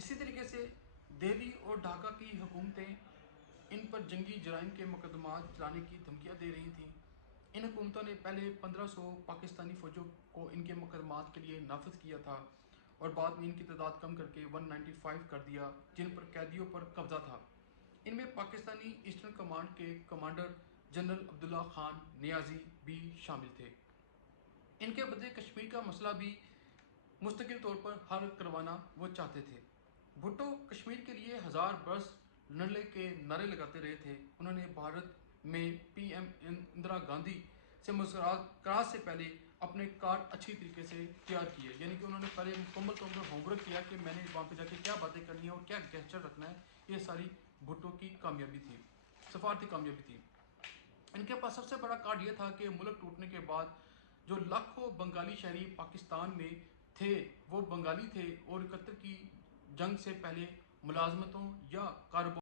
اسی طریقے سے دہلی اور ڈھاکہ کی حکومتیں ان پر جنگی جرائم کے مقدمات چلانے کی دھمکیاں دے رہی تھیں۔ ان حکومتوں نے پہلے 1500 پاکستانی فوجوں کو ان کے مقدمات کے لیے نافذ کیا تھا اور بعد میں ان کی تعداد کم کر کے 195 کر دیا، جن پر قیدیوں پر قبضہ تھا۔ ان میں پاکستانی ایسٹرن کمانڈ کے کمانڈر جنرل عبداللہ خان نیازی بھی شامل تھے۔ ان کے بدلے کشمیر کا مسئلہ بھی مستقل طور پر حل کروانا وہ چاہتے تھے۔ بھٹو کشمیر کے لیے 1000 برس لڑنے کے نعرے لگاتے رہے تھے۔ انہوں نے بھارت میں پی ایم اندرا گاندھی سے مذاکرات سے پہلے اپنے کارڈ اچھی طریقے سے تیار کیے، یعنی کہ انہوں نے پہلے مکمل طور پر ہوم ورک کیا کہ میں نے وہاں پہ جا کے کیا باتیں کرنی ہے اور کیا گیسچر رکھنا ہے۔ یہ ساری بھٹو کی کامیابی تھی، سفارتی کامیابی تھی۔ ان کے پاس سب سے بڑا کارڈ یہ تھا کہ ملک ٹوٹنے کے بعد جو لاکھوں بنگالی شہری پاکستان میں تھے وہ بنگالی تھے اور 71 کی جنگ سے پہلے ملازمتوں یا کاروبار